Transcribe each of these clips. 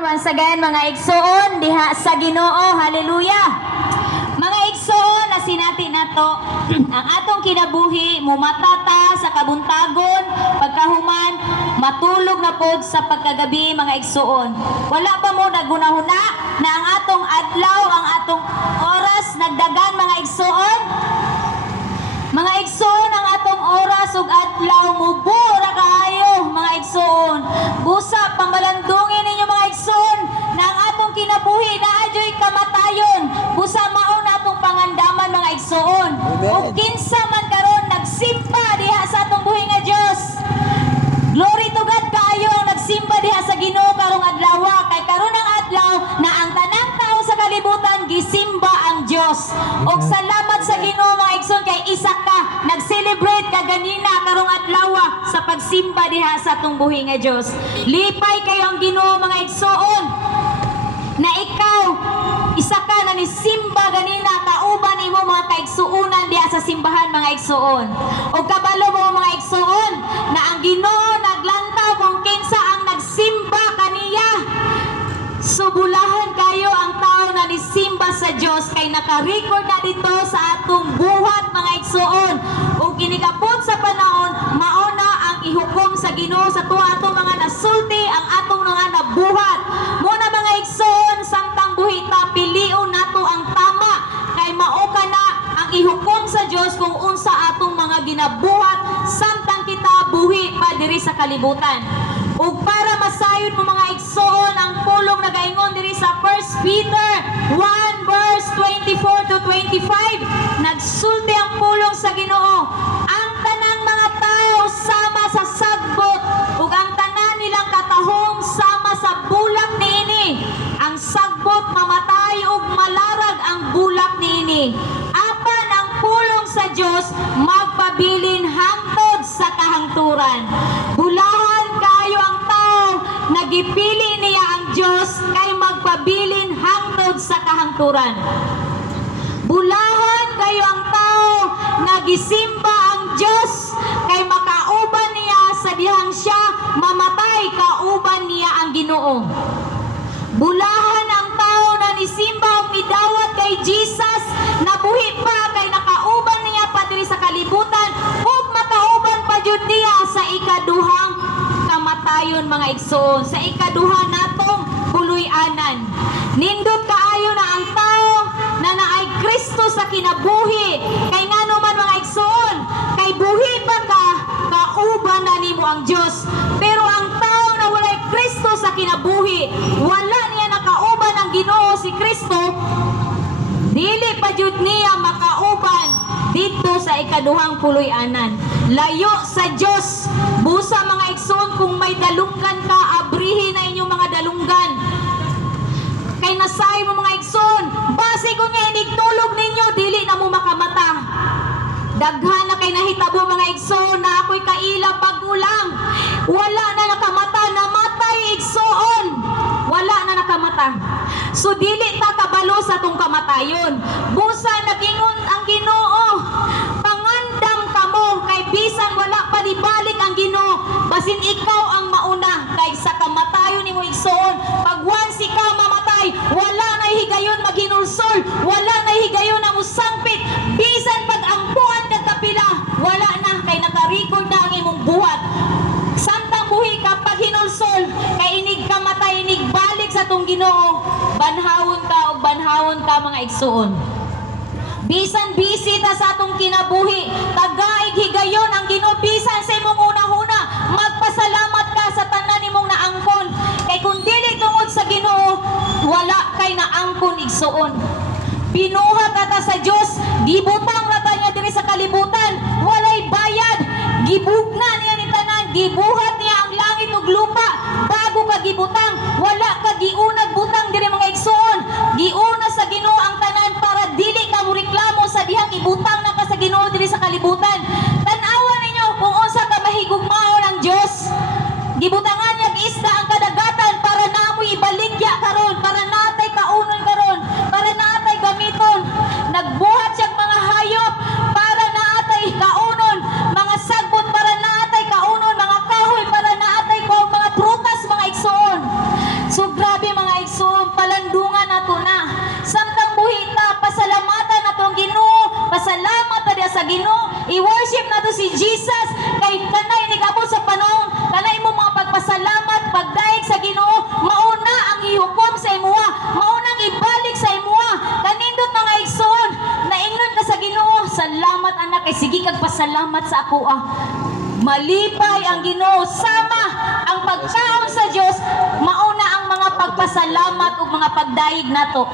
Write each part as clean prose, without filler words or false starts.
Once again, mga igsoon diha sa Ginoo, hallelujah. Mga igsoon, nasinati nato ang atong kinabuhi, mumatata sa kabuntagon, pagkahuman, matulog na pod sa pagkagabi, mga igsoon. Wala pa mo nagunahuna na ang atong adlaw, ang atong oras nagdagan, mga igsoon. Mga igsoon, ang atong oras ug adlaw mubura kaayo, mga igsoon. Busa pamalandungin ninyo, mga igsoon, na ang atong kinabuhi na adyoy kamatayon. Busa mao na atong pangandaman, mga igsoon. Ug kinsa man karon nagsimba diha sa atong buhi nga Dios. Glory to God kaayo ang nagsimba diha sa Ginoo karong adlaw, kay karon ang adlaw na ang tanang tao sa kalibutan gisimba ang Dios. Ug salamat sa Ginoo, mga igsoon, kay isa ka nag-celebrate ka ganina karong adlaw sa pagsimba diha sa atong buhi nga Dios. Lipay kayo ang Ginoo, mga igsoon, na ikaw isa ka na nisimba ganina kauban imo mga kaigsuonan diha sa simbahan, mga igsoon. Ug kabalo mo, mga igsoon, na ang Ginoo naglantaw kung kinsa ang nagsimba kaniya. Subulahan kayo ang tao na nisimba sa Dios, kay naka-record na dito sa atong buhat, mga igsoon. Ug ginikabot sa panahon mao na ang ihukom sa Ginoo sa tuwa atong mga nasulti, ang atong mga nabuhat. Muna, mga igsoon, samtang buhita pilion nato ang tama, kay mao kana ang ihukom sa Dios kung unsa atong mga ginabuhat samtang kita buhi pa diri sa kalibutan. Ug para masayon mo, mga igsoon, ang pulong nagaingon diri sa 1 Peter 1 verse 24 to 25, nagsulti ang pulong sa Ginoo, ang tanang mga tao sama sa sagbot ug ang tanan nilang katahom sama sa bulak niini. Ang sagbot mamatay ug malarag ang bulak niini. Apan ang pulong sa Dios magpabilin hangtod sa kahangturan. Bulahan kayo ang tao, nagipili niya ang Dios kay magpabilin hangtod sa kahangturan. Bulahan kayo ang tao, nagisimba ang Dios kay makauban niya sa dihang siya mamatay, kauban niya ang Ginoo. Bulahan ang tao na nisimba ug midawat kay Jesus, nabuhi pa kay nakauban niya pa diri sa kalibutan ug makauban pa jud niya sa ikaduhang kamatayon, mga igsoon, sa ikaduha natong puloy-anan. Nindot kaayo na ang tao na naay Kristo sa kinabuhi, kay ngano man, mga igsoon, kay buhi pa ka, kauban na nimo ang Dios. Pero ang tao na walay Kristo sa kinabuhi, wala niya nakauban ang Ginoo si Kristo, dili pa jud niya makauban dito sa ikaduhang puloy-anan. Layo sa Dios. Busa, mga igsoon, kung may dalunggan ka, abrihin na inyong mga dalunggan. Kay nasay mo, mga igsoon, base kung nga inigtulog ninyo, dili na mo makamata. Daghan na kay nahitabo, mga igsoon, na ako'y kaila pag-ulang. Wala na nakamata, namatay, igsoon. Wala na nakamata. So dili ta kabalo sa tong kamatayon. Busa nagingon ang Ginoo, pangandam kamo, kay bisan wala pa dibalik ang Ginoo, basin ikaw ang mauna kay sa kamatayon nimo, igsoon. Pag once ikaw mamatay, wala na higayon maghinulsol, wala na higayon ang usangpit. Bisan pag ampuan ka kapila, wala na, kay naka-record na ang imong buhat. Samtang buhi ka, pag hinulsol, kay inig kamatay, inig balik sa tong Ginoo, banhawon ka o banhawon ka, mga igsoon. Bisan bisita sa atong kinabuhi, tagaig higayon ang Ginoo. Bisan sa imong una-una, magpasalamat ka sa tanan nimong naangkon, kay kung dili tungod sa Ginoo, wala kay naangkon, igsoon. Binuhat ata sa Dios, gibutang rata niya diri sa kalibutan, walay bayad, gibugna niya ni tanan, gibuhat niya ang langit ug lupa bago ka gibutang. Wala ka giunag butang diri, mga igsoon. Giuna sa Ginoo ang tanan para dili ka mo reklamo sa dihang ibutang na ka sa Ginoo diri sa kalibutan. Tan-awa ninyo kung unsa ka mahigugmaon ang Dios. Gibutangan niya isda ang kadagatan para namoy ibaligya karon, para natay kaunon karon, para natay gamiton. Nagbuhat siya mga hayop para naatay kaunon, mga sagbot para naatay kaunon, mga kahoy para naatay ko mga prutas, mga igsoon. sa Ginoo, i-worship nato si Jesus kay kanay nigabot sa panahon, kanay mo mga pagpasalamat, pagdaig sa Ginoo, mauna ang ihukom sa imuha, mauna ang ibalik sa imuha. Kanindot mga igsoon, naingnon ka sa Ginoo, salamat anak, kay sige kag pasalamat sa ako Malipay ang Ginoo, sama ang pagkaon sa Dios, mauna ang mga pagpasalamat ug mga pagdaig nato.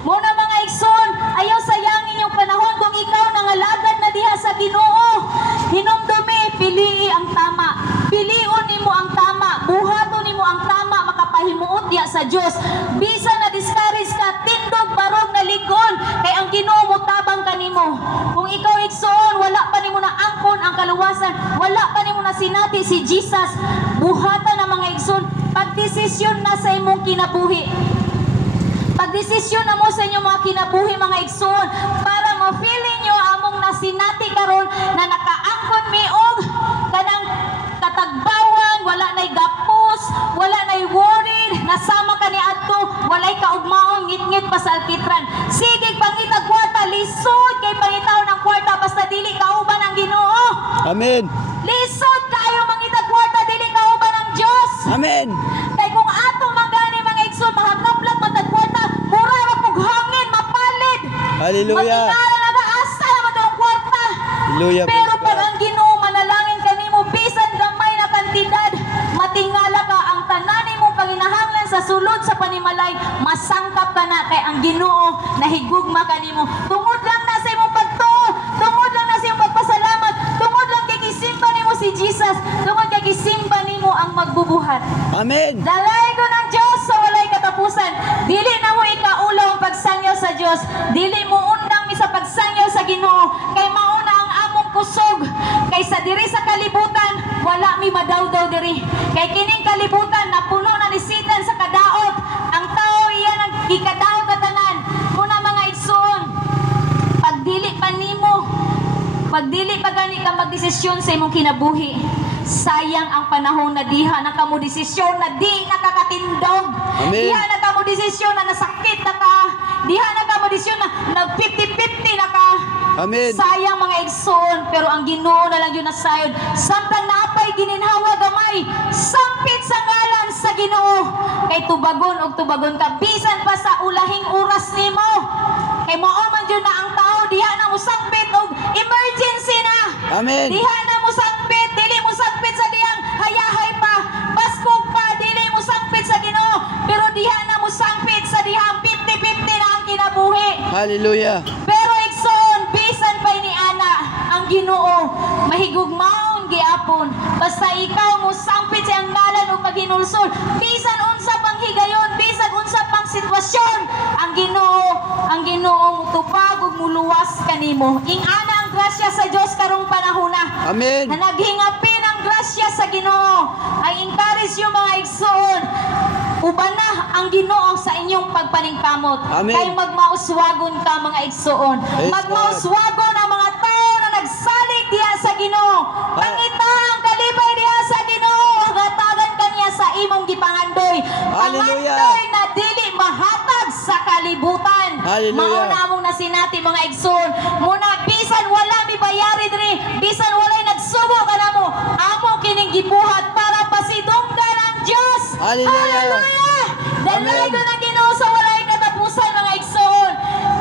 Muna mga igsoon, ayaw sayangin yung panahon kung ikaw nangalagad na diha sa Ginoo. Hinumdumi, pilii ang tama. Piliun nimo ang tama, buhaton nimo ang tama, makapahimuot diha sa Dios. Bisan na discourage ka, tindog barog na ligon, kay ang Ginoo mo tabang kanimo. Kung ikaw igsoon, wala pa nimo na angkon ang kaluwasan, wala pa nimo na sinati si Jesus, buhatan ang mga igsoon, pagdesisyon na sa imong kinabuhi. Pagdesisyon na mo sa inyong mga kinabuhi mga igsoon, para ma-feeling nyo among nasinati karon na nakaangkon miog kanang katagbawan, wala na'y gapos, wala na'y worried, nasama ka ni adto, walay kaugmaon, ngit-ngit pa sa alkitran. Sige, pangitag kwarta, lisod kay pangitaw ng kwarta, basta dili kauban ang Ginoo. Amen. Lisod kayo mangitag kwarta, dili kauban ang Dios. Amen. Kay kung ato magani mga igsoon, mahakaplag matag kwarta, mura ra pug hangin, mapalid. Hallelujah. Matingala nagaasa naman ang kwarta. Hallelujah. Pero Praise pag God. ang Ginoo manalangin kanimo, bisan gamay na kantidad, matingala ka ang tanan nimong panginahanglan sa sulod sa panimalay, masangkap ka na kay ang Ginoo nahigugma kanimo. Tungod lang na sa imong pagtuo, tungod lang na sa imong pagpasalamat, tungod lang kay gisimba nimo si Jesus, tungod kay gisimba nimo ang magbubuhat. Amen. Dalay ko ng Diyos sa walay katapusan. Dili na mo ikaulaw ang pagsangyo sa Diyos. Dili mo undang mi sa pagsangyo sa Ginoo. Kay mauna ang among kusog. Kay sa diri sa kalibutan, wala mi madawdaw diri. Kay kining kalibutan na puno na ni Satan sa kadaot. Ang tao iyan ang gikadaot katanan. Muna mga igsoon, pagdili pa nimo, pagdili pa gani ka magdesisyon sa imong kinabuhi, sayang ang panahon na diha na kamo desisyon na di nakakatindog. Amen. Diha na kamo desisyon na nasakit na ka. Diha na kamo desisyon na nag 50-50 na ka. Amen. Sayang mga igsoon, pero ang Ginoo na lang yun nasayod. Samtang napay gininhawa gamay, sampit sa ngalan sa Ginoo. Kay tubagon og tubagon ka, bisan pa sa ulahing oras nimo. Kay mao man yun na ang tao, diha na mo sampit og emergency na. Amen. Diha na mo sampit, dili mo sampit sa dihang hayahay pa, baskog pa, dili mo sampit sa Ginoo, pero diha na mo sampit sa dihang 50-50 na ang kinabuhi. Hallelujah. Pero igsoon, bisan pa ni Ana, ang Ginoo mahigugmaon giapon. Basta ikaw mo sampit sa ang ngalan ug maghinulsol, bisan unsa pang higayon, bisan unsa pang sitwasyon, ang Ginoo mutupag ug muluwas kanimo. Ing ana ang grasya sa Dios karong panahona. Amen. Na naghingapin ang grasya sa Ginoo. I encourage you mga igsoon, uban na ang Ginoo sa inyong pagpaningkamot. Amen. Kay magmauswagon ka mga igsoon. Praise Magmauswagon ang mga tao na nagsalig diha sa Ginoo. Pangita ang kalibay diha sa Ginoo. Hatagan kaniya sa imong gipangandoy. Hallelujah. Pangandoy na dili mahatag sa kalibutan. Hallelujah. Mauna among nasinati mga igsoon. Muna bisan wala mi bayari diri, bisan walay nagsubo kanamo, amo kining gibuhat para pasidunggan ang Dios. Hallelujah. Hallelujah. Dalay Amen. ko ng Ginoo sa walay katapusan mga igsoon.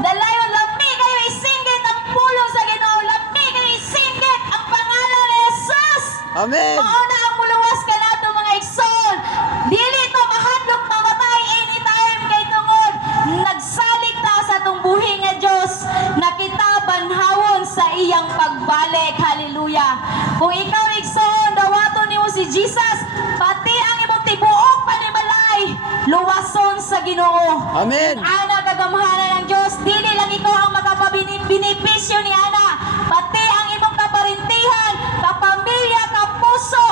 Dalayon lami kayo isinggit ang pulong sa Ginoo, lami kayo isinggit ang pangalan ni Jesus. Amen. Mauna ang muluwas ka nato mga igsoon. Dili to mahadlok mamatay anytime kay tungod nagsalig ta sa atong buhi nga Dios na kita banhawon sa iyang pagbalik. Hallelujah. Kung ikaw igsoon dawaton nimo si Jesus, pati ang imong tibuok panimalay luwason sa Ginoo. Amen. Ana kagamhanan ng Dios, dili lang ikaw ang makapabinipisyo ni Ana, pati ang imong kaparintihan, kapamilya, kapuso,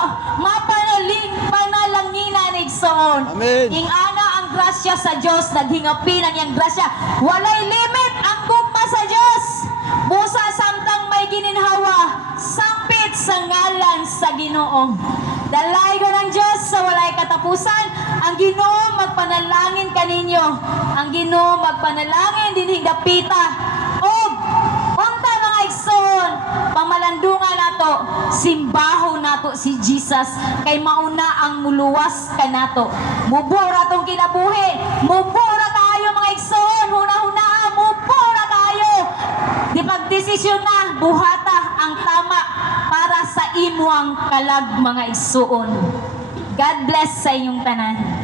panalanginan igsoon. Amen. Ing ana ang grasya sa Dios, naghingapin ang iyang grasya. Walay limit ang gugma sa Dios. Busa samtang may gininhawa, sampit sa ngalan sa Ginoo. Dalay ko ng Diyos sa walay katapusan. Ang Ginoo magpanalangin kaninyo. Ang Ginoo magpanalangin din higapita. O, unta mga igsoon, simbaho nato si Jesus kay mauna ang muluwas kanato. Mubura tong kinabuhi, mubura kayo mga igsoon, huna-huna, mubura kayo. Di pagdesisyon na, buhata ang tama para sa imo ang kalag mga igsoon. God bless sa inyong tanan.